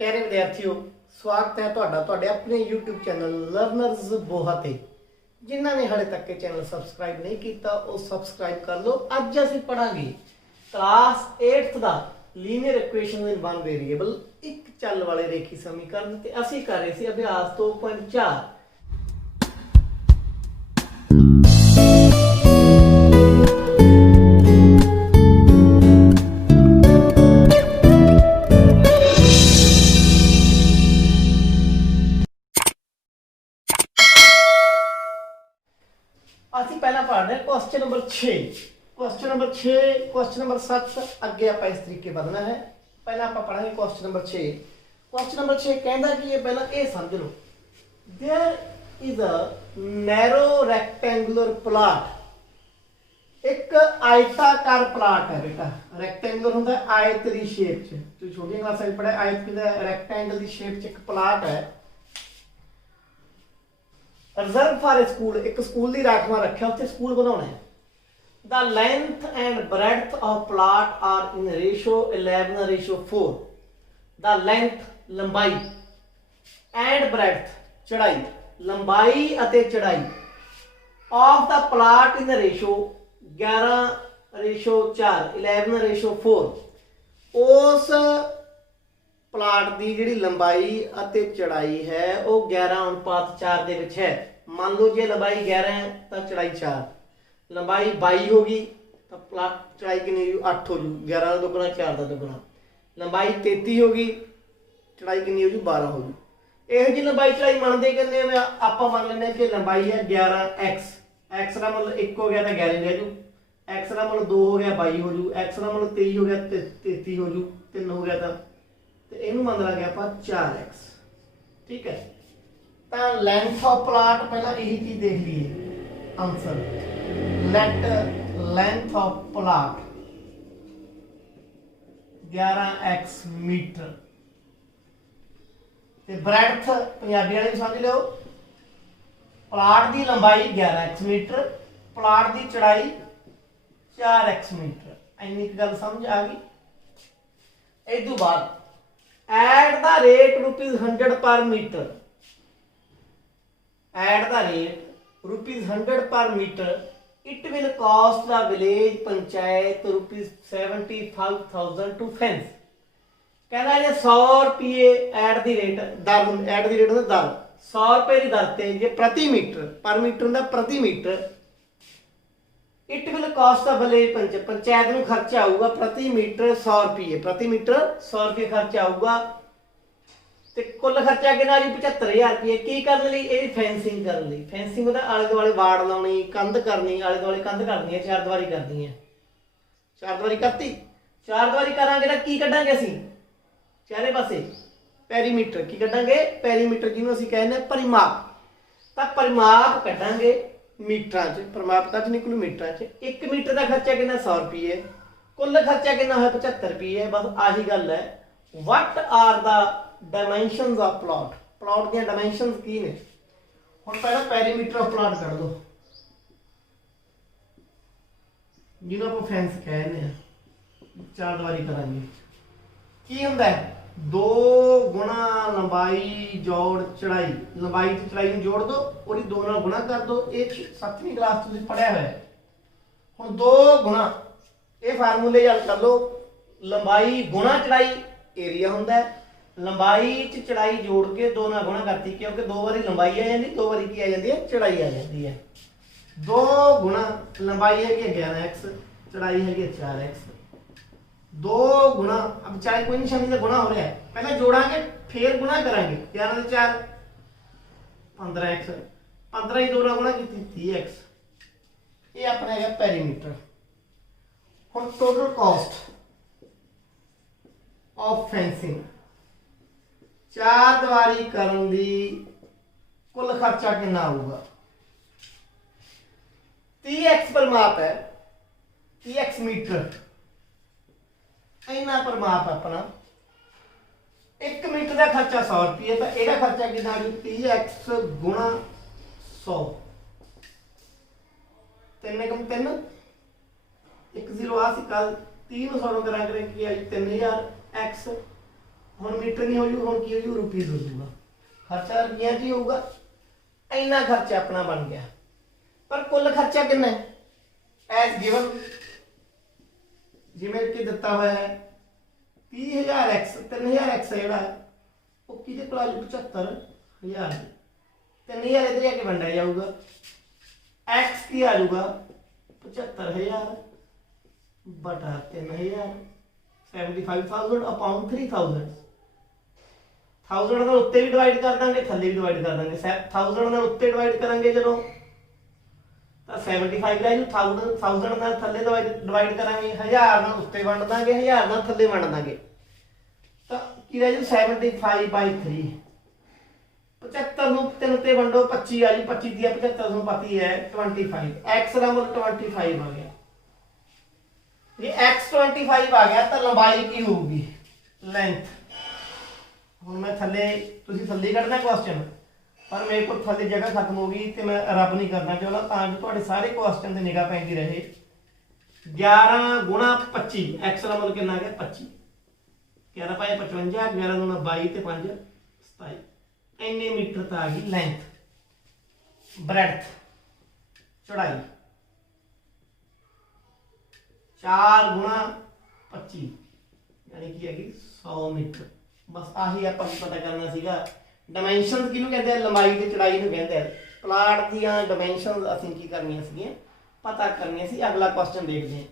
प्यारे विद्यार्थियों, स्वागत है तुहाडा अपने यूट्यूब चैनल लर्नर्स बोहा ते। जिन्होंने हाले तक के चैनल सबसक्राइब नहीं किया वो सबसक्राइब कर लो। अज असीं पढ़ांगे क्लास 8th का linear equation in one variable एक चल वाले रेखी समीकरण ते असीं कर रहे सी अभ्यास 2.4। ਅਸੀਂ ਪਹਿਲਾਂ ਪੜ੍ਹ ਰਹੇ question number 6। Question number 6 question number 7 ਅੱਗੇ ਆਪਾਂ ਇਸ ਤਰੀਕੇ ਵਧਣਾ ਹੈ। ਪਹਿਲਾਂ ਆਪਾਂ ਪੜਾਂਗੇ क्वेश्चन नंबर 6। क्वेश्चन नंबर 6 ਕਹਿੰਦਾ ਕਿ ਇਹ ਪਹਿਲਾਂ ਇਹ ਸਮਝ ਲਓ, there is a narrow rectangular plot। ਇੱਕ ਆਇਤਾਕਾਰ ਪਲਾਟ ਹੈ ਬੇਟਾ। ਰੈਕਟੈਂਗੂਲਰ ਹੁੰਦਾ ਆਇਤ ਦੀ ਸ਼ੇਪ 'ਚ। ਤੁਸੀਂ ਛੋਟੀਆਂ ਕਲਾਸਾਂ 'ਚ ਪੜ੍ਹਿਆ ਆਇਤ ਕਿਹਦਾ ਰੈਕਟੈਂਗਲ ਦੀ ਸ਼ੇਪ 'ਚ ਇੱਕ ਪਲਾਟ ਹੈ। रिजर्व फॉर स्कूल एक स्कूल की राखवा रखा उत्थे स्कूल बनाना है। The length and breadth of plot are in ratio 11:4। The length लंबाई एंड ब्रेडथ चढ़ाई लंबाई अते चढ़ाई of the plot in ratio 11:4 11:4 उस प्लाट की जी लंबाई और चढ़ाई है वो 11:4 ਦੇ ਵਿੱਚ है। मान लो जे लंबाई 11 है तो चढ़ाई 4, लंबाई 22 होगी तो प्लाट चढ़ाई कितनी 8 हो जू। 11 का दुगना 4 का दुगना। लंबाई 33 होगी, चढ़ाई कितनी हो जू 12 हो जू। यह जी लंबाई चढ़ाई मानते कितने आप मान लें कि लंबाई है 11x। x का मतलब 1 हो गया तो 11 रह जू, x का मतलब 2 हो गया 22 हो जू, x का मतलब 23 हो गया 33 हो जू, 3 हो गया तो इनू मान लांगे आप 4x। ठीक है, तो लेंथ ऑफ प्लाट पहला यही चीज देख लीए answer. Let length of plot 11x metre ते ब्रेडथ पंजाबी वाले समझ लो। प्लाट की लंबाई 11x मीटर, प्लाट की चढ़ाई 4x मीटर। इन्नी गल समझ आ गई। इस तो बाद at the rate ₹100 per meter, at the rate ₹100 per meter it will cost the village panchayat ₹75,000 to fence। कहना जे 100 रुपये एट दी रेट दर एट दी रेट दर 100 रुपये की दर से जे प्रति मीटर पर मीटर का प्रति metre it will cost the village panchayat में खर्चा आऊगा प्रति मीटर 100 रुपये। प्रति मीटर 100 रुपये खर्चा आऊगा तो कुल खर्चा कितना जी 75,000 रुपये। की करने लिए ये फेंसिंग करने लिए। फेंसिंग होता आले दुआले वाड़ लानी, कंध करनी, आले दुआले कंध करनी है, चार दीवारी करनी है। चार दीवारी करती, चार दीवारी करांगे तो की कढ़ांगे असीं चारे पासे पैरीमीटर। की कढ़ांगे पैरीमीटर, जिन्होंने असीं कहने परिमाप। तो परिमाप कढ़ांगे मीटर च, परिमाप का निकलू मीटर च। 1 मीटर का खर्चा कितना 100 रुपये, कुल खर्चा कितना है 75 रुपये। बस आही गल है। What are the dimensions of plot. Plot दी डायमेंशनस की ने। हुण पहला पैरीमीटर ऑफ प्लॉट कर दो, जिन्हों को फेंस कहने चार दीवारी करांगे। की हुंदा है 2 गुणा लंबाई जोड़ चढ़ाई। लंबाई तो चढ़ाई जोड़ दो और 2 नाल गुणा कर दो। एक 7वीं क्लास तुसीं पढ़िया है। हुण 2 गुणा ये फार्मूले याद कर लो। लंबाई गुणा चढ़ाई एरिया हुंदा है। लंबाई च चढ़ाई जोड़ के 2 नाल गुणा करती, क्योंकि 2 बारी लंबाई आ जाती, 2 बारी की आ जाती है चढ़ाई आ जाती है। 2 गुणा लंबाई है 11x, चढ़ाई है 4x। 2 गुणा अब चाहे कोई निशानी से गुणा हो रहा है, पहले जोड़ांगे फिर गुणा करांगे। 11 से 4 15x, 15 ही 2 गुणा की 30x। ये अपना है पैरीमीटर। हुण टोटल कॉस्ट ऑफ फेंसिंग चार दीवारी करन दी कुल खर्चा कितना आऊगा 30x पर माप है 30x मीटर। इन्ना पर माप अपना 1 मीटर का खर्चा 100 रुपये। तो यह खर्चा कितना 30x गुणा 100। 3 कम 3 1 0 आ सी कल 3 100 करा करें 3000x ਹੁਣ मीटर नहीं हो जू, ਹੁਣ की हो जू रुपीज़ हो जूगा, खर्चा रुपया जी होगा। इन्ना खर्चा अपना बन गया, पर कुल खर्चा कितना है एज गिवन जिमें कि दिता हुआ है 30,000 एक्स 3,000 एक्स जोड़ा है वो कि को आ जू 75,000 3,000 इधर आके वंडा जाऊगा, एक्स की आ जाऊगा 75,000 बटा 3,000 75,000 अपॉन 3,000 1000 ਨਾਲ ਉੱਤੇ ਵੀ ਡਿਵਾਈਡ ਕਰ ਦਾਂਗੇ ਥੱਲੇ ਵੀ ਡਿਵਾਈਡ ਕਰ ਦਾਂਗੇ 1000 ਨਾਲ ਉੱਤੇ ਡਿਵਾਈਡ ਕਰਾਂਗੇ ਜਦੋਂ ਤਾਂ 75 ਰਹਿ ਜੂ 1000 ਨਾਲ ਥੱਲੇ ਡਿਵਾਈਡ ਕਰਾਂਗੇ 1000 ਨਾਲ ਉੱਤੇ ਵੰਡ ਦਾਂਗੇ 1000 ਨਾਲ ਥੱਲੇ ਵੰਡ ਦਾਂਗੇ ਤਾਂ ਕੀ ਰਹਿ ਜੂ 75/3 75 ਨੂੰ 3 ਤੇ ਵੰਡੋ 25 ਆ ਜੀ 25 ਦੀ 75 ਨੂੰ ਪਤੀ ਹੈ 25 x ਦਾ ਮੁੱਲ 25 ਆ ਗਿਆ। ये x 25 आ गया तो लंबाई की होगी लेंथ। ਹੁਣ मैं थले तुसी थले करना क्वेश्चन पर मेरे को थले जगह खत्म हो गई तो मैं रब नहीं करना चाहता ताकि ਤੁਹਾਡੇ ਸਾਰੇ क्वेश्चन ਤੇ ਨਿਗਾਹ ਪੈਂਦੀ ਰਹੇ। 11 गुणा 25 x ਦਾ ਮੁੱਲ ਕਿੰਨਾ ਆ ਗਿਆ 25 11 ਪਾਏ 55 11 ਗੁਣਾ 22 ਤੇ 5 27 ਇੰਨੇ ਮੀਟਰ ਤਾਂ ਆ ਗਈ ਲੈਂਥ ਬ੍ਰੈਡਥ ਚੌੜਾਈ 4 गुणा 25 यानी कि है 100 मीटर। बस आही आप पता करना सीगा डायमेंशनस किहनूं कहते हैं लंबाई ते चौड़ाई नूं कहते हैं प्लाट दीयां डायमेंशनस असीं की करनियां सीगीआं पता करनियां सी। अगला क्वेश्चन देखते हैं।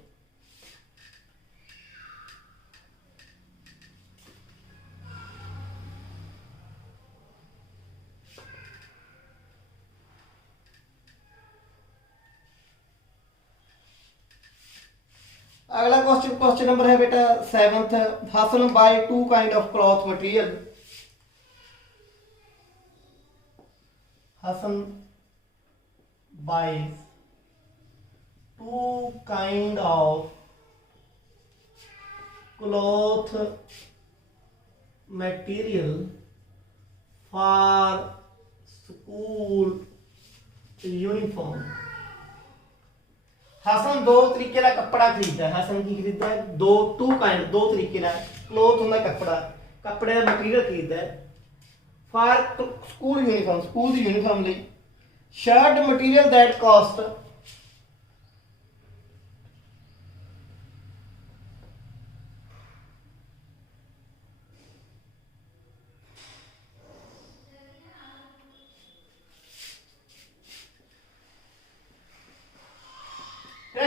अगला क्वेश्चन नंबर है बेटा 7th। Hassan buy 2 kind of cloth material। Hassan buys 2 kind of cloth material for school uniform। Hasan दो तरीके का कपड़ा खरीदा है। हसन की खरीदा है टू काइंड दो तरीके का क्लोथ होंगे कपड़ा कपड़े का मटीरियल खरीदा है फॉर स्कूल की यूनीफॉर्म ਲਈ shirt material that cost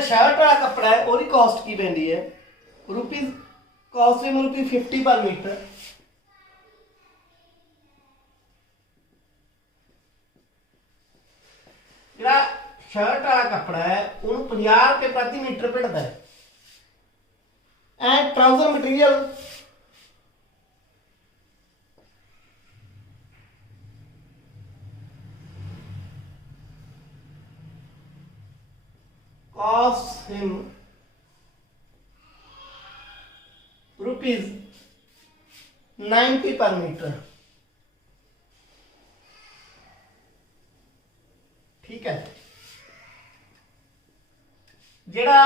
shirt वाला कपड़ा है और कॉस्ट की पैंदी है रुपीज कॉस्ट रुपीज 50 पर मीटर। जो शर्ट वाला कपड़ा है उन्होंने 50 रुपये प्रति मीटर भिड़ता है। And trouser material costs him rupees 90 पर मीटर। ठीक है जेड़ा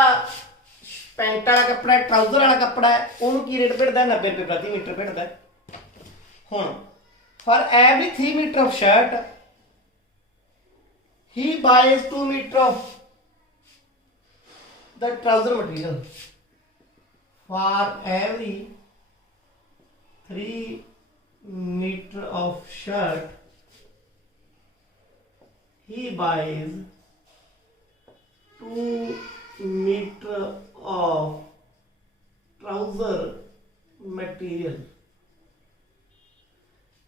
पैंट वाला कपड़ा है ट्राउजर वाला कपड़ा है उन्होंने की रेट भिड़ता है 90 रुपये प्रति मीटर भिड़ता है। हुण for every 3 metre of shirt he buys 2 metre of the trouser material। for every 3 meter of shirt he buys 2 meter of trouser material।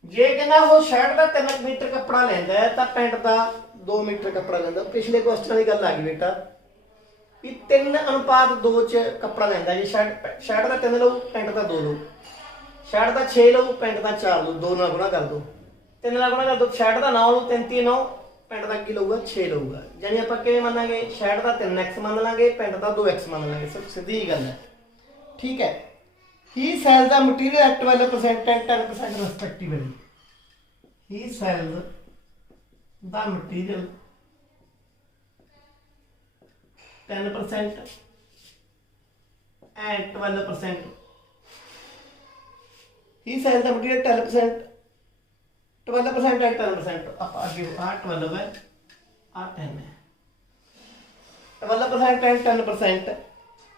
जे कहना वो शर्ट का 3 मीटर कपड़ा लेंदा है तो पैंट का 2 मीटर कपड़ा लेंदा। पिछले क्वेश्चन की गल आ गई बेटा भी 3:2 च कपड़ा लेंदा जी। शर्ट का 3 लो पैंट का 2 लो शर्ट का 6 लो पैंट का 4 लो 2 नाल गुणा कर दो 3 नाल गुणा कर दो शर्ट का 9 लो 3 3 9 पैंट का की लऊगा 6 लऊगा यानी आप किवें मानांगे शर्ट का 3x मान लांगे पैंट का 2x मान लांगे। सब सीधी गल है। ठीक है he sell the material at 12% and 10% respectively। He sell the material 10% and 12% he sell the material 10%, 12% and 10%। आगे आ 12 है, आ 10 है। 12% एंड 10%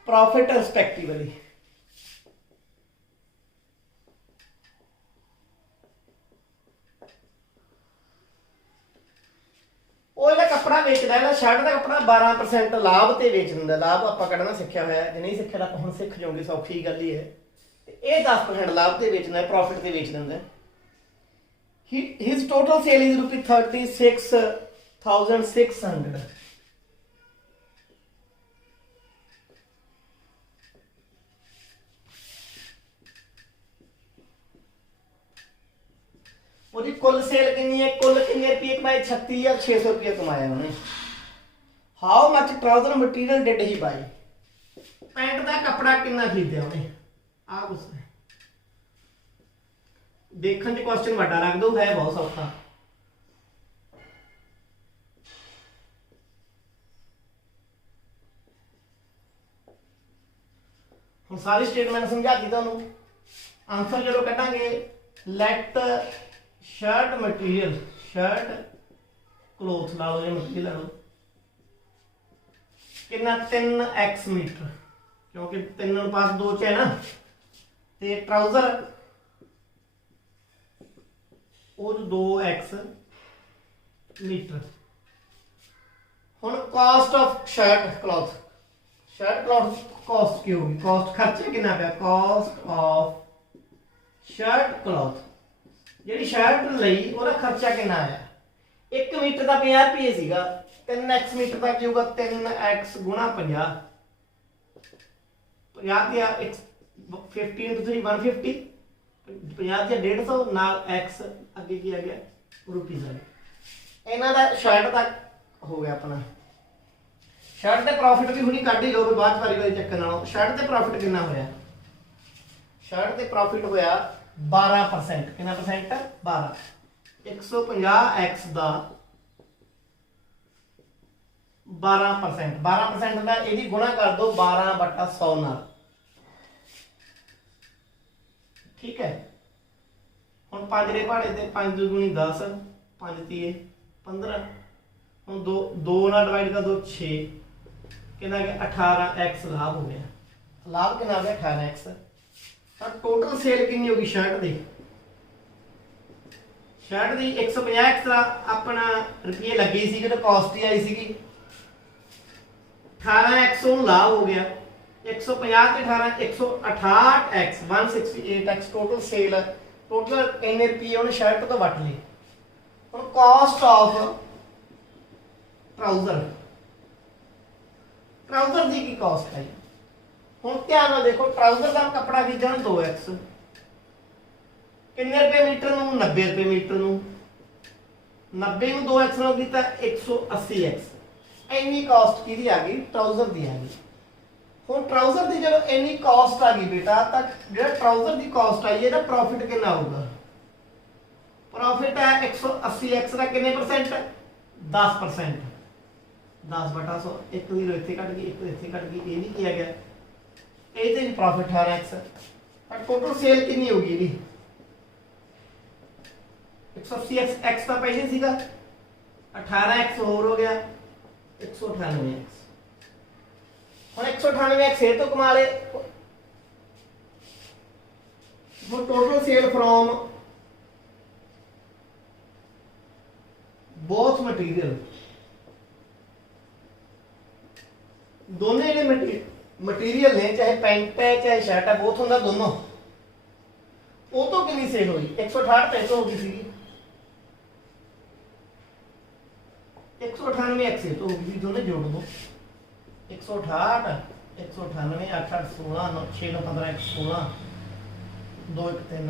प्रॉफिट रिस्पेक्टिवली। ਉਹ ਜਿਹੜਾ ਕੱਪੜਾ ਵੇਚਦਾ ਹੈ ਨਾ, ਸ਼ਰਟ ਦਾ ਕੱਪੜਾ 12% ਲਾਭ ਤੇ ਵੇਚ ਦਿੰਦਾ। ਲਾਭ ਆਪਾਂ ਕੱਢਣਾ ਸਿੱਖਿਆ ਹੋਇਆ, ਜੇ ਨਹੀਂ ਸਿੱਖਿਆ ਤਾਂ ਆਪਾਂ ਹੁਣ ਸਿੱਖ ਜਾਓਗੇ, ਸੌਖੀ ਗੱਲ ਹੀ ਹੈ। ਤੇ ਇਹ 10% ਲਾਭ ਤੇ ਵੇਚਦਾ, ਪ੍ਰੋਫਿਟ ਤੇ ਵੇਚ ਦਿੰਦਾ। ਹਿਸ ਟੋਟਲ ਸੇਲ ਇਜ਼ ₹36,600। ਉਹਦੀ ਕੁੱਲ ਸੇਲ ਕਿੰਨੀ ਹੈ? ਕੁੱਲ ਕਿੰਨੇ ਰੁਪਏ ਕਮਾਏ? 36,600 ਰੁਪਏ ਕਮਾਇਆ ਉਹਨੇ। How much trouser material did he buy? Pant ਦਾ ਕੱਪੜਾ ਕਿੰਨਾ ਖਰੀਦਿਆ ਉਹਨੇ? ਆ ਕੁਛ ਦੇਖਣ 'ਚ ਕੁਐਸਚਨ ਵੱਡਾ ਲੱਗਦਾ, ਉਹ ਹੈ ਬਹੁਤ ਸੌਖਾ। ਹੁਣ ਸਾਰੀ ਸਟੇਟਮੈਂਟ ਸਮਝਾਤੀ ਤੁਹਾਨੂੰ। ਆਨਸਰ ਜਦੋਂ ਕੱਢਾਂਗੇ, let shirt material, shirt cloth ला लो, मटीरियल ला लो, कितना 3x मीटर, क्योंकि 3:2 च है ना। ते ट्राउजर वो 2x मीटर। हुण cost of shirt cloth, shirt cloth cost की होगी? कॉस्ट खर्चा कितना पे? कॉस्ट ऑफ शर्ट क्लॉथ ਜਿਹੜੀ ਸ਼ਰਟ ਲਈ ਉਹਦਾ ਖਰਚਾ ਕਿੰਨਾ ਆਇਆ? 1 ਮੀਟਰ ਦਾ 50 ਰੁਪਏ ਸੀਗਾ, 3x ਮੀਟਰ ਦਾ ਕੀ ਹੋਊਗਾ? 3x ਗੁਣਾ 50, 50 ਤੇ 15 ਤੋਂ 3 150, 50 ਤੇ 150 ਨਾਲ x ਅੱਗੇ ਕੀ ਆ ਗਿਆ? ਰੁਪਈਸ ਆ ਗਿਆ। ਇਹਨਾਂ ਦਾ ਸ਼ਰਟ ਦਾ ਹੋ ਗਿਆ ਆਪਣਾ। ਸ਼ਰਟ ਤੇ ਪ੍ਰੋਫਿਟ ਵੀ ਹੁਣੀ ਕੱਢ ਹੀ ਲਓ, ਫਿਰ ਬਾਅਦ ਵਾਰੀ ਵਾਰੀ ਚੱਕਰ ਨਾਲੋਂ। ਸ਼ਰਟ ਤੇ ਪ੍ਰੋਫਿਟ ਕਿੰਨਾ ਹੋਇਆ? ਸ਼ਰਟ ਤੇ ਪ੍ਰੋਫਿਟ ਹੋਇਆ 12%। कितना परसेंट? 12। 150x ਦਾ 12%, 12% ਦਾ ਇਹਦੀ ਗੁਣਾ ਕਰ ਦੋ 12/100 ਨਾਲ। ਠੀਕ ਹੈ। ਹੁਣ 5 ਦੇ ਪਹਾੜੇ ਤੇ 5 ਦੂਣੀ 10, 5 ਤੀਏ 15। ਹੁਣ 2 ਨਾਲ ਡਿਵਾਈਡ ਕਰ ਦੋ 6, ਕਿੰਨਾ ਗਿਆ? 18x ਲਾਭ ਹੋ ਗਿਆ। ਲਾਭ ਕਿੰਨਾ ਆ ਗਿਆ? 18x। टोटल सेल कितनी होगी शर्ट दी? शर्ट दी 150x का अपना रुपये लगी सी, जो कॉस्ट ही आई सी। 18x लाभ हो गया। 150 ते 18 168x 168x total sale. Total कितने रुपये उन्हें शर्ट तो वट ली। हुण कॉस्ट ऑफ ट्राउजर, ट्राउजर की कॉस्ट आई। ਹੁਣ ਧਿਆਨ ਨਾਲ ਦੇਖੋ, ਟਰਾਊਜ਼ਰ ਦਾ ਕੱਪੜਾ ਖਰੀਦਣ 2x, ਕਿੰਨੇ ਰੁਪਏ ਮੀਟਰ ਨੂੰ? 90 ਰੁਪਏ ਮੀਟਰ ਨੂੰ। 90 ਨੂੰ 2x ਨਾਲ ਕੀਤਾ 180x। ਇੰਨੀ ਕਾਸਟ ਕਿਹਦੀ ਆ ਗਈ? ਟਰਾਊਜ਼ਰ ਦੀ ਆ ਗਈ। ਹੁਣ ਟਰਾਊਜ਼ਰ ਦੀ ਜਦੋਂ ਇੰਨੀ ਕਾਸਟ ਆ ਗਈ ਬੇਟਾ, ਤਾਂ ਜਿਹੜਾ ਟਰਾਊਜ਼ਰ ਦੀ ਕਾਸਟ ਆਈ ਇਹਦਾ ਪ੍ਰੋਫਿਟ ਕਿੰਨਾ ਹੋਊਗਾ? ਪ੍ਰੋਫਿਟ ਹੈ 180x ਦਾ ਕਿੰਨੇ %? 10%। 10/100, 1 0 ਇੱਥੇ ਕੱਢ ਗਈ, 1 ਇੱਥੇ ਕੱਢ ਗਈ, ਇਹ ਵੀ ਕੀ ਆ ਗਿਆ? ਇਹਦੇ ਵੀ ਪ੍ਰੋਫਿਟ 18x। ਪਰ ਟੋਟਲ ਸੇਲ ਕਿੰਨੀ ਹੋਗੀ ਇਹਦੀ? 180x ਤਾਂ ਪਹਿਲੇ ਸੀਗਾ, 18x ਹੋਰ ਹੋ ਗਿਆ 198x। ਹੁਣ 198x ਇਹ ਤੋਂ ਕਮਾ ਲੇ। ਹੁਣ total sale from both material, दोनों ने मटीरियल ने, चाहे पेंट है चाहे शर्ट है, बोथ होंगे दोनों। वो तो कितनी सेल हुई? 168 पैसे होगी सी, 198 एक्स तो होगी, दोनों जोड़ दो 168 198 8 8 16 9 6 9 15 1 16 2 1 3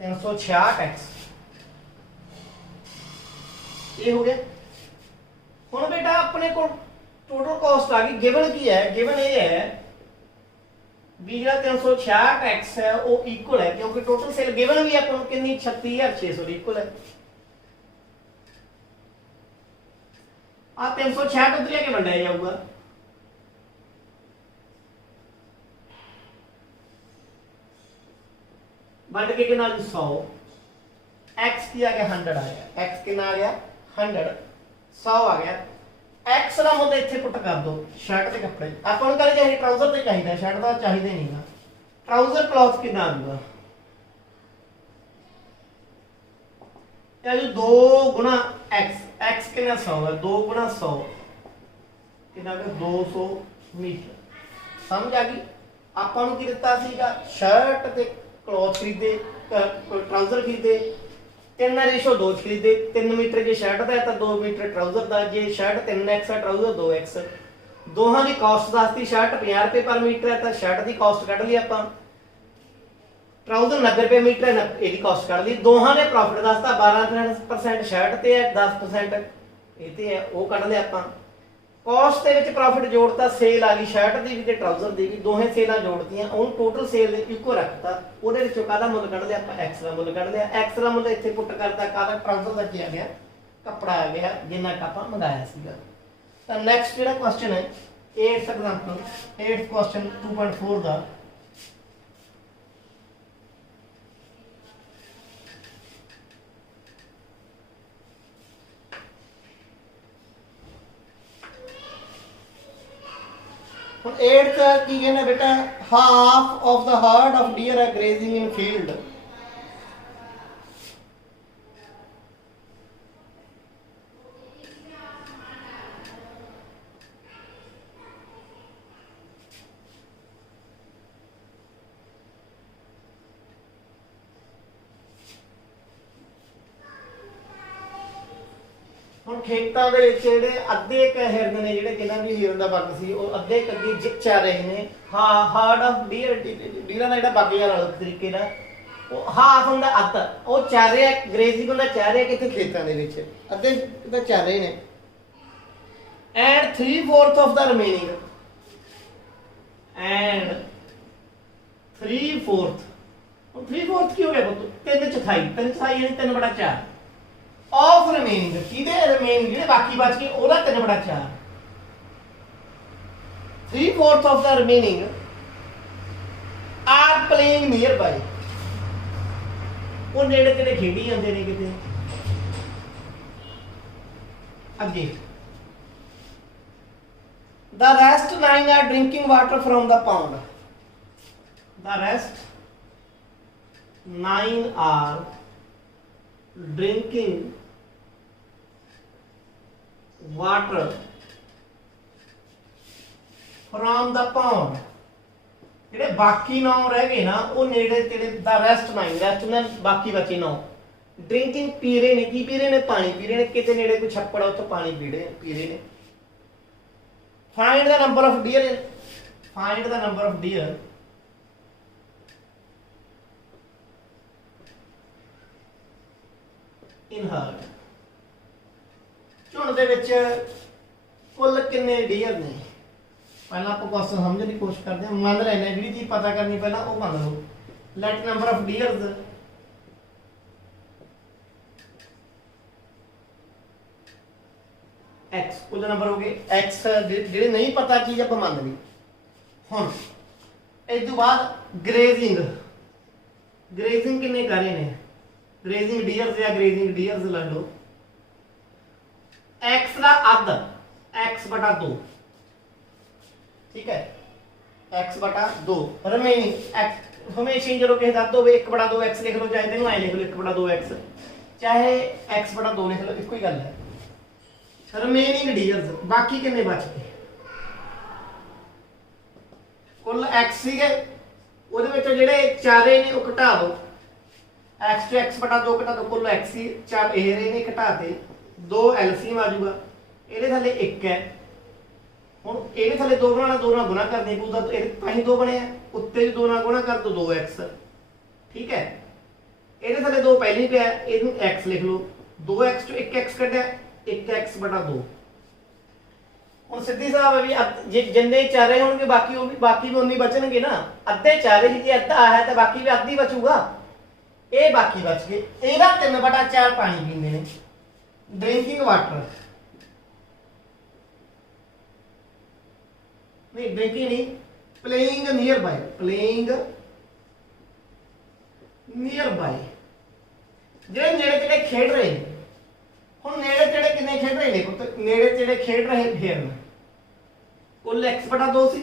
366 एक्स ये हो गया। हुण बेटा अपने को टोटल कॉस्ट आ गई। गिवन की है? गिवन ये है भी जो 366 एक्स है वो इक्वल है, क्योंकि टोटल सेल गिवन भी अपन कितनी 36,600 इक्वल है। आ 366 उधर के वंडाया जाऊगा, वंड के कितना 100, एक्स की आ गया 100 आ गया, एक्स कितना आ गया 100, 100 आ गया। एक्स का मुद्दा इत्थे पुट कर दो शर्ट के कपड़े, ਆਪਾਂ ਨੂੰ ਕਹਿੰਦੇ चाहिए ट्राउजर तो चाहिए, शर्ट का चाहिए नहीं गा। ट्राउजर क्लॉथ कितना आऊगा, जो 2 गुणा एक्स, एक्स कितना 100 है, 2 गुणा 100 कितना 200 मीटर। समझ आ गई। ਆਪਾਂ ਨੂੰ ਕੀ ਦਿੱਤਾ ਸੀਗਾ, शर्ट ਤੇ क्लॉथ खरीदे, ट्राउजर खरीदे, 3:2 खरीदे, 3 मीटर जे शर्ट का है तो 2 मीटर ट्राउजर का, जे शर्ट 3x है ट्राउजर 2x। दोहां की कॉस्ट दसती, शर्ट 50 रुपए पर मीटर है तो शर्ट की कॉस्ट कढ़ ली आप, ट्राउजर 90 रुपए मीटर है, ये कॉस्ट कढ़ ली। दोहां ने प्रॉफिट दसता, 12% शर्ट ते है, 10% ये है, वो कढ़ लिया आप। कॉस्ट के विच प्रॉफिट जोड़ता, सेल आ गई शर्ट की भी ते ट्राउजर की भी, दोहें सेलां जोड़तियां, उन्होंने टोटल सेल इक्को रखता, ਉਹਦੇ ਵਿੱਚੋਂ ਕਾਹਦਾ ਮੁੱਲ ਕੱਢ ਲਿਆ ਆਪਾਂ, एक्स का ਮੁੱਲ ਕੱਢ ਲਿਆ। एक्स का ਮੁੱਲ ਇੱਥੇ ਪੁੱਟ ਕਰਦਾ, ਕਾਹਦਾ ट्राउजर ਦਾ ਕੀ ਆ ਗਿਆ, ਕੱਪੜਾ ਆ ਗਿਆ ਜਿੰਨਾ ਕ ਆਪਾਂ ਮੰਗਾਇਆ ਸੀਗਾ। ਤਾਂ ਨੈਕਸਟ ਜਿਹੜਾ ਕੁਐਸਚਨ ਹੈ 8th ਐਗਜ਼ਾਮਪਲ, 8th ਕੁਐਸਚਨ 2.4 ਦਾ, ਹੁਣ 8th ਕੀ ਕਹਿੰਦਾ ਬੇਟਾ, half of the herd of deer are grazing in field. ਹੁਣ ਖੇਤਾਂ ਦੇ ਵਿੱਚ ਜਿਹੜੇ ਅੱਧੇ ਕ ਹਿਰਨ ਨੇ, ਜਿਹੜੇ ਜਿਨ੍ਹਾਂ ਦੀ ਹਿਰਨ ਦਾ ਬੱਗ ਸੀ, ਉਹ ਅੱਧੇ ਕੱਗੇ ਜਿੱਤ ਚਾ ਰਹੇ ਨੇ। ਹਾਂ, ਹਾਰਡ ਆਫ ਡੀਅਰ, ਡੀਅਰਾਂ ਦਾ ਜਿਹੜਾ ਬੱਗ ਜਾਂ ਨਾਲ ਤਰੀਕੇ ਨਾਲ, ਉਹ ਹਾਫ ਹੁੰਦਾ ਅੱਧ, ਉਹ ਚਾ ਰਿਹਾ, ਗ੍ਰੇਜ਼ਿੰਗ ਹੁੰਦਾ ਚਾ ਰਿਹਾ ਕਿੱਥੇ, ਖੇਤਾਂ ਦੇ ਵਿੱਚ, ਅੱਧੇ ਤਾਂ ਚਾ ਰਹੇ ਨੇ। And 3/4 of the remaining, and 3/4, ਹੁਣ 3/4 ਕੀ ਹੋ ਗਿਆ ਪੁੱਤ, 3/4, 3/4 ਯਾਨੀ 3/4 ऑफ रिमेनिंग, किदे रिमेनिंग ਜਿਹੜੇ ਬਾਕੀ ਬਚ ਗਏ ਉਹਦਾ 3/4, 3/4 of the remaining are playing nearby, ਉਹ ਨੇੜੇ ਤੇੜੇ ਖੇਡੀ ਜਾਂਦੇ ਨੇ ਕਿਤੇ ਅੱਗੇ। the rest 9 are drinking water from the pond, the rest 9 are drinking water from the pond। ਜਿਹੜੇ ਬਾਕੀ 9 ਰਹਿ ਗਏ ਨਾ, ਉਹ ਨੇੜੇ ਤੇੜੇ, ਦਾ ਰੈਸਟ 9, ਰੈਸਟ ਨੇ ਬਾਕੀ ਬਚੇ 9, ਡਰਿੰਕਿੰਗ ਪੀ ਰਹੇ ਨੇ, ਕੀ ਪੀ ਰਹੇ ਨੇ, ਪਾਣੀ ਪੀ ਰਹੇ ਨੇ, ਕਿਤੇ ਨੇੜੇ ਕੋਈ ਛੱਪੜ ਆ ਉੱਥੋਂ ਪਾਣੀ ਪੀ ਰਹੇ ਨੇ। Find the number of deer, find the number of deer in herd, ਝੁੰਡ ਦੇ ਵਿੱਚ ਕੁੱਲ ਕਿੰਨੇ ਡੀਅਰ ਨੇ। ਪਹਿਲਾਂ ਆਪਾਂ ਕੁਐਸਚਨ ਸਮਝਣ ਦੀ ਕੋਸ਼ਿਸ਼ ਕਰਦੇ ਹਾਂ, ਮੰਨ ਲੈਣੇ ਜਿਹੜੀ ਚੀਜ਼ ਪਤਾ ਕਰਨੀ ਪਹਿਲਾਂ ਉਹ ਮੰਨ ਲਓ। ਲੈਟ ਨੰਬਰ ਆਫ ਡੀਅਰਸ x, ਕੁੱਲ ਨੰਬਰ ਹੋ ਗਏ x, ਜਿਹੜੇ ਨਹੀਂ ਪਤਾ ਚੀਜ਼ ਆਪਾਂ ਮੰਨ ਲਈ। ਹੁਣ ਇਸ ਤੋਂ ਬਾਅਦ ਗ੍ਰੇਜ਼ਿੰਗ, ਗ੍ਰੇਜ਼ਿੰਗ ਕਿੰਨੇ ਕਰ ਰਹੇ ਨੇ, ग्रेजिंग डियर्स या ग्रेजिंग डियर्स ले लो, x का अध, x/2, ठीक है, x/2 रिमेनिंग x हमेशा जब कहे दस दो 1/2x लिख लो, चाहे तेन ऐ लिख लो 1/2x, चाहे x/2 लिख लो, इको ही गल है। रिमेनिंग डियर्स बाकी कितने बच गए, कुल x सीगे, ਉਹਦੇ ਵਿੱਚੋਂ ਜਿਹੜੇ ਚਾਰੇ ਨੇ ਉਹ ਘਟਾ ਦਿਓ, x to x/2 ਘਟਾ ਦੋ, ਕੁੱਲ x ਹੀ 4 ਇਹ ਰਹੇ ਨੇ, ਘਟਾਤੇ 2 LCM ਆ ਜਾਊਗਾ, ਇਹਦੇ ਥੱਲੇ 1 ਹੈ। ਹੁਣ ਇਹਦੇ ਥੱਲੇ 2 ਬਣਾਉਣਾ, 2 ਨਾਲ ਗੁਣਾ ਕਰਨੀ ਪਊਗਾ, ਇਹ ਤਾਂ ਹੀ 2 ਬਣਿਆ, ਉੱਤੇ ਵੀ 2 ਨਾਲ ਗੁਣਾ ਕਰ ਦੋ 2x, ਠੀਕ ਹੈ। ਇਹਦੇ ਥੱਲੇ 2 ਪਹਿਲਾਂ ਹੀ ਪਿਆ, ਇਹਨੂੰ x ਲਿਖ ਲਓ, 2x ਤੋਂ 1x ਕੱਢਿਆ, 1x/2। ਹੁਣ ਸਿੱਧੀ ਸਾਹਿਬ ਵੀ ਜੇ ਜਿੰਨੇ ਚਾਰੇ ਹੋਣਗੇ ਬਾਕੀ ਵੀ ਉਨੀ ਬਚਣਗੇ ਨਾ, ਅੱਧੇ ਚਾਰੇ ਹੀ, ਜੇ ਅੱਧਾ ਹੈ ਤਾਂ ਬਾਕੀ ਵੀ ਅੱਧੀ ਬਚੂਗਾ, ਇਹ ਬਾਕੀ ਬਚ ਗਏ। ਇਹਦਾ 3/4 ਪਾਣੀ ਪੀਂਦੇ ਨੇ, ਡਰਿੰਕਿੰਗ ਵਾਟਰ नहीं ड्रिंकिंग नहीं, playing nearby, playing nearby ਜਿਹੜੇ ਨੇੜੇ ਤੇੜੇ ਖੇਡ ਰਹੇ ਨੇ। ਹੁਣ ਨੇੜੇ ਤੇੜੇ ਕਿੰਨੇ ਖੇਡ ਰਹੇ ਨੇ ਪੁੱਤ? ਨੇੜੇ ਤੇੜੇ ਖੇਡ ਰਹੇ ਹਿਰਨ ਕੁੱਲ x/2 ਸੀ।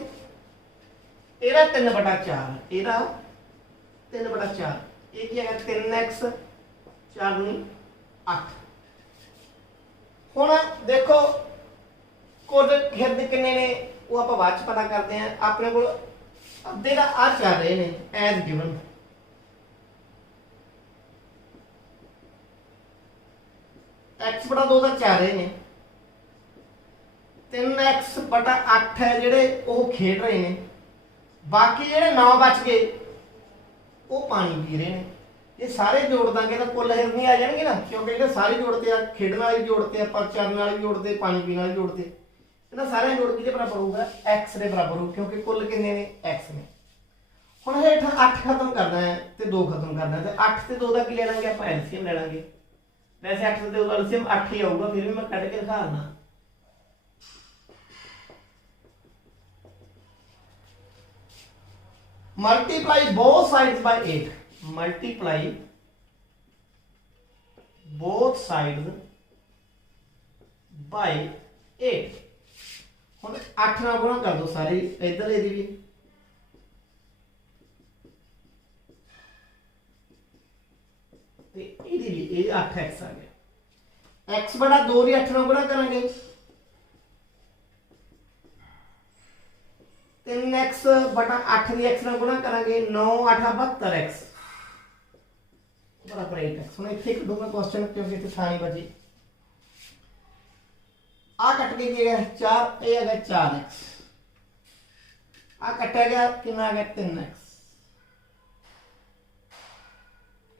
ਇਹਦਾ 3/4, ਇਹਦਾ 3/4, ਇਹ ਕੀ ਹੈਗਾ 3x 4 ਨੂੰ 8। ਹੁਣ ਦੇਖੋ ਕੁੱਲ ਹਿਰਨ ਕਿੰਨੇ ਨੇ ਉਹ ਆਪਾਂ ਬਾਅਦ ਚ ਪਤਾ ਕਰਦੇ ਆਂ। ਆਪਣੇ ਕੋਲ ਅੱਧੇ ਦਾ ਆ ਚੱਲ ਰਹੇ ਨੇ ਐਜ਼ ਗਿਵਨ। x/2 ਦਾ ਚੱਲ ਰਹੇ ਨੇ, 3x/8 ਹੈ ਜਿਹੜੇ ਉਹ ਖੇਡ ਰਹੇ ਨੇ। ਬਾਕੀ ਜਿਹੜੇ 9 ਬਚ ਗਏ ਉਹ ਪਾਣੀ ਪੀ ਰਹੇ ਨੇ। ਇਹ ਸਾਰੇ ਜੋੜ ਦਾਂਗੇ ਤਾਂ ਕੁੱਲ ਹਿਰਨ ਹੀ ਆ ਜਾਣਗੇ ਨਾ, ਕਿਉਂਕਿ ਜਿਹੜੇ ਸਾਰੇ ਜੋੜਤੇ ਆ, ਖੇਡਣ ਵਾਲੇ ਵੀ ਜੋੜਤੇ ਆਪਾਂ, ਚਰਨ ਵਾਲੇ ਵੀ ਜੋੜਤੇ, ਪਾਣੀ ਪੀਣ ਵਾਲੇ ਜੋੜਤੇ, ਇਹਨਾਂ ਸਾਰਿਆਂ ਜੋੜ ਕਿਹਦੇ ਬਰਾਬਰ ਹੋਊਗਾ? x ਦੇ ਬਰਾਬਰ ਹੋਊ, ਕਿਉਂਕਿ ਕੁੱਲ ਕਿੰਨੇ ਨੇ? x ਨੇ। ਹੁਣ ਹੇਠਾਂ 8 ਖਤਮ ਕਰਨਾ ਹੈ ਤੇ 2 ਖਤਮ ਕਰਨਾ ਹੈ, ਤੇ 8 ਤੇ 2 ਦਾ ਕੀ ਲੈ ਲਾਂਗੇ ਆਪਾਂ? ਐਲਸੀਐਮ ਲੈ ਲਾਂਗੇ। ਵੈਸੇ 8 ਤੇ 2 ਦਾ ਐਲਸੀਐਮ 8 ਹੀ ਆਊਗਾ, ਫਿਰ ਵੀ ਮੈਂ ਕੱਢ ਕੇ ਦਿਖਾ ਦਿੰਦਾ। multiply both sides by 8, multiply both sides by 8। ਹੁਣ 8 ਨਾਲ ਗੁਣਾ ਕਰ ਦੋ ਸਾਰੇ ਇਧਰ ਇਹਦੀ ਵੀ, ਤੇ ਇਹਦੀ ਵੀ, ਇਹ 8x ਆ ਗਿਆ। x/2 ਦੀ 8 ਨਾਲ ਗੁਣਾ ਕਰਾਂਗੇ, 3x/8 ਦੀ x ਨਾਲ ਗੁਣਾ ਕਰਾਂਗੇ, 9×8 = 72x ਬਰਾਬਰ 8x। ਹੁਣ ਇੱਥੇ ਇੱਕ ਦੂੰਗਾ ਕੁਐਸਚਨ, ਕਿਉਂਕਿ ਇੱਥੇ ਥਾਂ ਨਹੀਂ ਬਚੀ। ਆ ਕੱਟ ਕੇ ਕੀ ਹੈ 4, ਇਹ ਹੈਗਾ 4x, ਆ ਕੱਟਿਆ ਗਿਆ ਕਿੰਨਾ ਆ ਗਿਆ 3x।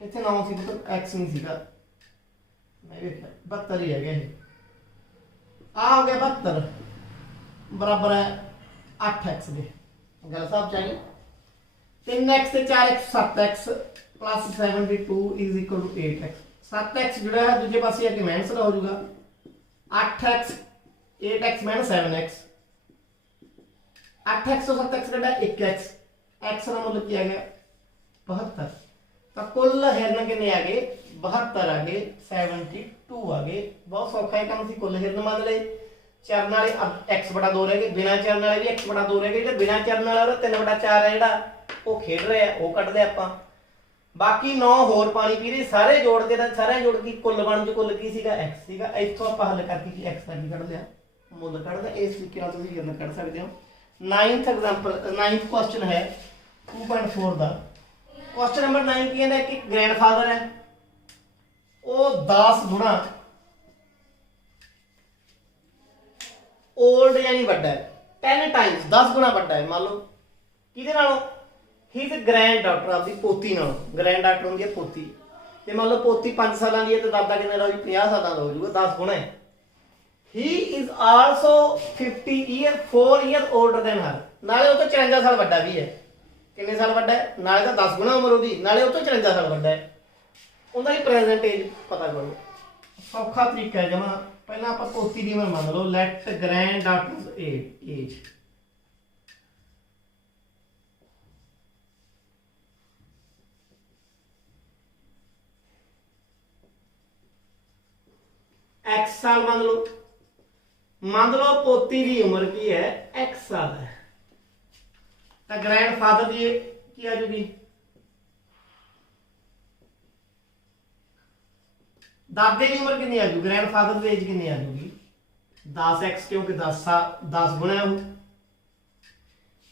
ਇੱਥੇ 9 ਸੀ ਤਾਂ x ਨਹੀਂ ਸੀਗਾ, ਮੈਂ ਵੇਖਿਆ 72 ਹੀ ਹੈਗਾ ਇਹ। ਆ ਹੋ ਗਿਆ 72 ਬਰਾਬਰ ਹੈ 8x ਦੇ। ਗੱਲ ਸਾਹਿਬ ਚਾਹੀਏ 3x ਤੇ 4x 7x plus 72 = 8x। 7x ਜਿਹੜਾ ਹੈ ਦੂਜੇ ਪਾਸੇ ਆ ਕੇ ਮਾਈਨਸ ਹੋ ਜਾਊਗਾ। 8x 8x - 7x, 8x ਤੋਂ 7x ਕੱਢਿਆ 1x, x ਦਾ ਮੁੱਲ ਕੀ ਆ ਗਿਆ 72। ਤਾਂ ਕੁੱਲ ਹਿਰਨ ਕਿੰਨੇ ਆ ਗਏ? 72 ਆ ਗਏ, 72 ਆ ਗਏ। ਬਹੁਤ ਸੌਖਾ ਇਹ ਕੰਮ ਸੀ। ਕੁੱਲ ਹਿਰਨ ਮੰਨ ਲਏ, ਚਰਨ ਵਾਲੇ x/2 ਰਹਿ ਗਏ, ਬਿਨਾਂ ਚਰਨ ਵਾਲੇ ਵੀ x/2 ਰਹਿ ਗਏ। ਜਿਹੜੇ ਬਿਨਾਂ ਚਰਨ ਵਾਲਾ ਉਹਦਾ 3/4 ਹੈ ਜਿਹੜਾ ਉਹ ਖੇਡ ਰਿਹਾ, ਉਹ ਕੱਢਦੇ ਆਪਾਂ। ਬਾਕੀ 9 ਹੋਰ ਪਾਣੀ ਪੀ ਰਹੇ, ਸਾਰੇ ਜੋੜਦੇ ਤਾਂ ਸਾਰੇ ਜੋੜ ਕੇ ਕੁੱਲ ਬਣ ਜੋ ਕੁੱਲ ਕੀ ਸੀਗਾ x ਸੀਗਾ। ਇੱਥੋਂ ਆਪਾਂ ਹੱਲ ਕਰਕੇ ਕੀ x ਦਾ ਕੀ ਕੱਢ ਲਿਆ? ਮੁੱਲ ਕੱਢਦਾ। ਇਸ ਤਰੀਕੇ ਨਾਲ ਤੁਸੀਂ ਹਿਰਨ ਕੱਢ ਸਕਦੇ ਹੋ। 9th ਐਗਜ਼ਾਮਪਲ 9th ਕੁਐਸਚਨ ਹੈ 2.4 ਦਾ। ਕੁਐਸਚਨ ਨੰਬਰ 9 ਕੀ ਕਹਿੰਦਾ ਕਿ ਗ੍ਰੈਂਡਫਾਦਰ ਹੈ, ਉਹ 10 ਗੁਣਾ ओल्ड यानी ਵੱਡਾ है, 10 टाइम्स 10 गुना ਵੱਡਾ है। मान लो किहदे नालों? ही इज ग्रैंड डॉक्टर आपकी पोती नालों। ग्रैंड डॉक्टर होंदी है पोती, ते मान लो पोती 5 साल की है तो दादा कितने का हो? 50 साल का हो जाऊगा, 10 गुना है। He is also 4 year older than her, नाले वो तो 54 साल ਵੱਡਾ भी है। कितने साल ਵੱਡਾ है? नाले तो 10 गुना उम्र होगी, नाले वो तो 54 साल ਵੱਡਾ है। उनका प्रेजेंट एज पता करो। सौखा तरीका है जमा। पहला आप पोती की उम्र मान लो, let granddaughter's age. x साल मान लो पोती की उम्र की है x साल है, तो ग्रैंड फादर की आ जाएगी दादे की उम्र कितनी आ जाएगी? ग्रैंड फादर की एज कितनी आ जाएगी? 10x, क्योंकि 10 गुना है।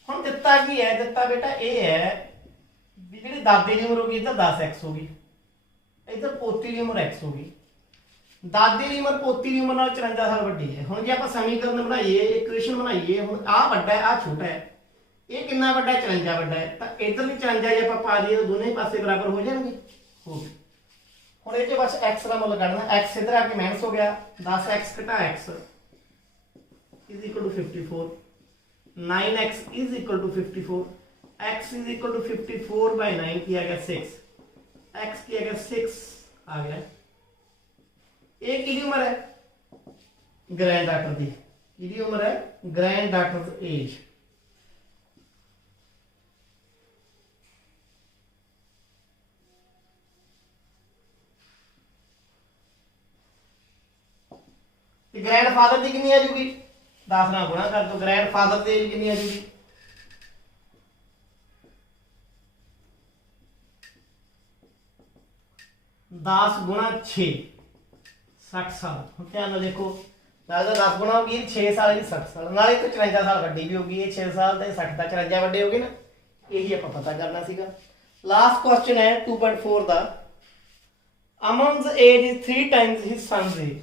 हम दिता की है? दिता बेटा ये है भी जी दादे की उम्र होगी इधर 10x होगी, इधर पोती की उम्र x होगी। दादे की उम्र पोती की उम्र 54 साल वड्डी है। हुण जे आपां समीकरण बनाइए, इक्वेशन बनाइए, हुण आ वड्डा है आ छोटा है, ये कितना वड्डा है? 54 वड्डा है। तो इधर भी 54 जे आपां पा दईए तो दोनों ही पासे बराबर हो जाएंगे। हो गए। ਹੁਣ ਇਹ 'ਚ ਬਸ x ਦਾ ਮੁੱਲ ਕੱਢਣਾ। x ਇਧਰ ਆ ਕੇ ਮਾਈਨਸ ਹੋ ਗਿਆ, 10x ਘਟਾ x is equal to 54, 9x is equal to 54, x is equal to 54 by 9 ਕੀ ਆ ਗਿਆ 6, x ਕੀ आ गया 6 आ गया। ये किहदी उम्र है? ग्रैंड डॉक्टर की। किहदी उम्र है? Grand doctor as. ग्रैंडफादर की कितनी आ जाऊगी 10 ਨਾਲ गुणा कर दो ग्रैंडफादर की एज कितनी आ जाऊगी 10 गुणा 6 60 साल ਹੁਣ ਧਿਆਨ ਨਾਲ ਦੇਖੋ ਨਾਲ ਦਾ 10 ਗੁਣਾ ਹੋਗੀ 6 ਸਾਲ ਦੀ 60 ਸਾਲ ਨਾਲੇ ਤੋਂ 54 ਸਾਲ ਵੱਡੀ ਵੀ ਹੋਗੀ ਇਹ 6 ਸਾਲ ਤੇ 60 ਤੱਕ 54 ਵੱਡੇ ਹੋਗੇ ਨਾ ਇਹੀ ਆਪਾਂ ਪਤਾ ਕਰਨਾ ਸੀਗਾ ਲਾਸਟ ਕੁਐਸਚਨ ਹੈ 2.4 ਦਾ Aman's age is 3 times his son's age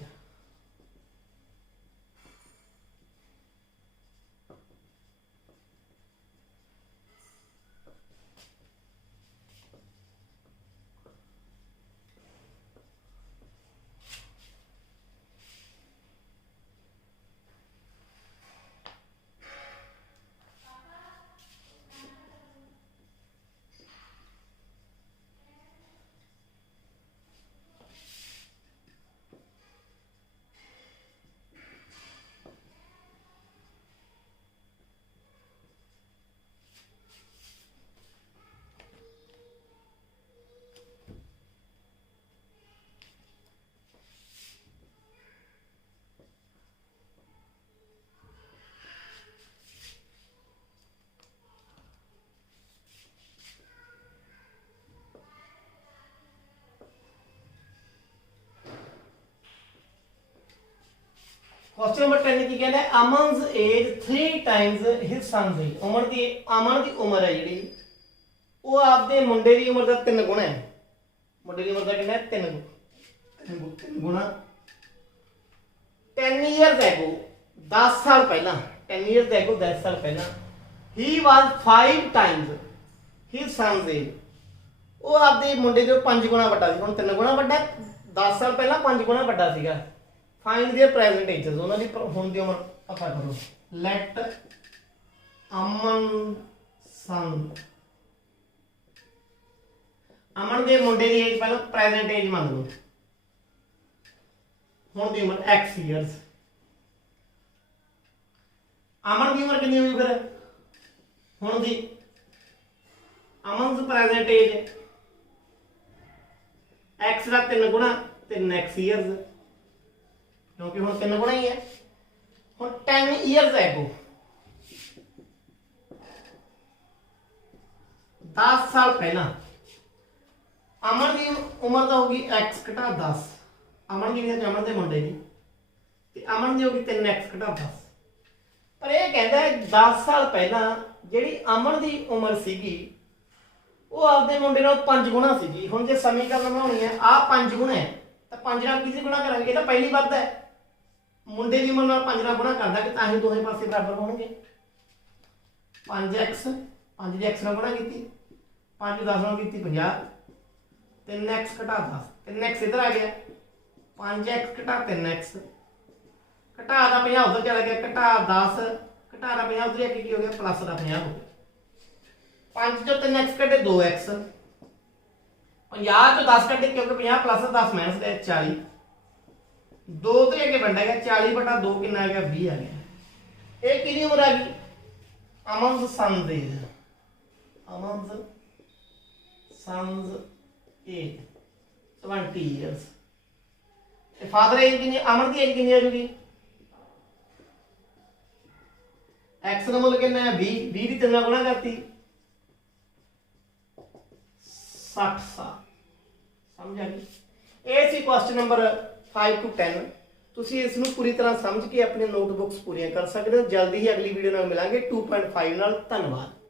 question number 10 की कहता है Aman's age 3 times his son's age अमन की उम्र है जी वो आपके मुंडे की उम्र का 3 गुणा है मुंडे की उम्र का कितना है 3 गुणा 10 years ago 10 साल पहला 10 years ago 10 साल पहला he was 5 times his son's age वो आपके मुंडे जो 5 गुणा बड़ा सी हुण 3 गुणा बड़ा 10 साल पहला 5 गुणा बड़ा सीगा फाइंड देयर प्रेजेंट एजेस उन्होंने हुण दी उम्र पता करो लेट अमन सन अमन दे मुंडे दी एज पहले प्रेजेंट एज मान लो हुण दी उम्र x इयर्स अमन दी उम्र कितनी हुई फिर हुण दी अमन प्रेजेंट एज x का 3 गुणा 3x इयर्स क्योंकि हम 3 गुणा ही है हम 10 years ago 10 साल पहला अमन की उम्र तो होगी x घटा 10 अमन की अमन के मुंडे की ते अमन की होगी 3x घटा 10 पर यह कहता है 10 साल पहला जी अमन की उम्र सीगी वो आपके मुंडे नाल 5 गुणा सीगी हुण जे समीकरण बनाउणी है आ 5 गुणा है तो 5 नाल किसे गुणा करांगे ये तो पहली बात है मुंडे की उम्र 5 ਨਾਲ गुणा करदा कि ताही दोहे पासे बराबर होणगे 5x 5 ਦੀ x ਨਾਲ गुणा कीती 5 10 ਨਾਲ कीती 50 3x घटा 10 3x इधर आ गया 5x घटा 3x घटा दा 50 उधर चला गया घटा 10 घटा दा 50 उधर की हो गया प्लस दा 50 हो गया 5 जो 3x कटे 2x 50 जो 10 कटे क्योंकि 50 प्लस 10 माइनस 40 दो तो आगे बनता है 40 बटा 2 कितना आ गया 20 आ गया एक कितनी उम्र आ गई Aman's son's age Aman's son's age 20 years father age कितनी अमन की एज कितनी आ जाएगी x का मूल्य कितना है 20 20 की 3 ਨਾਲ गुणा करती 60 साल समझ आ गई ये सी क्वेश्चन नंबर 5 to 10 ਤੁਸੀਂ ਇਸ ਨੂੰ ਪੂਰੀ ਤਰ੍ਹਾਂ ਸਮਝ ਕੇ ਆਪਣੇ ਨੋਟਬੁੱਕਸ ਪੂਰੀਆਂ ਕਰ ਸਕਦੇ ਹੋ ਜਲਦੀ ਹੀ ਅਗਲੀ ਵੀਡੀਓ ਨਾਲ ਮਿਲਾਂਗੇ 2.5 ਨਾਲ ਧੰਨਵਾਦ